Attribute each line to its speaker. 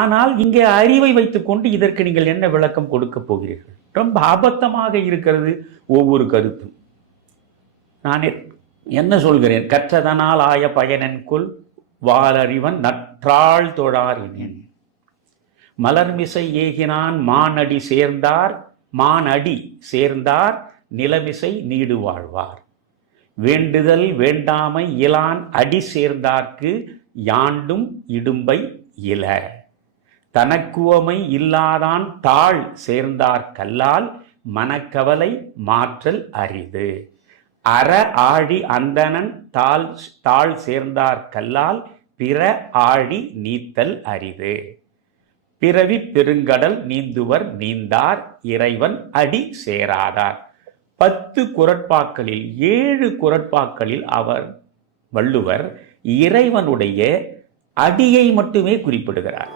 Speaker 1: ஆனால் இங்கே அறிவை வைத்துக்கொண்டு இதற்கு நீங்கள் என்ன விளக்கம் கொடுக்க போகிறீர்கள்? ரொம்ப அபத்தமாக இருக்கிறது ஒவ்வொரு கருத்தும். நான் என்ன சொல்கிறேன்? கற்றதனால் ஆய பயனென்குள் வாலறிவன் நற்றாள் தொழாரினேன் மலர்மிசை ஏகினான் மானடி சேர்ந்தார் மானடி சேர்ந்தார் நிலமிசை நீடு வாழ்வார். வேண்டுதல் வேண்டாமை இலான் அடி சேர்ந்தார்க்கு யாண்டும் இடும்பை இல. தனக்குவமை இல்லாதான் தாழ் சேர்ந்தார் கல்லால் மனக்கவலை மாற்றல் அரிது. அற ஆழி அந்தணன் தாழ் தாழ் சேர்ந்தார் கல்லால் பிற ஆழி நீத்தல் அரிது. பிறவி பெருங்கடல் நீந்துவர் நீந்தார் இறைவன் அடி சேராதார். பத்து குரட்பாக்களில் ஏழு குரட்பாக்களில் அவர் வள்ளுவர் இறைவனுடைய அடியை மட்டுமே குறிப்பிடுகிறார்.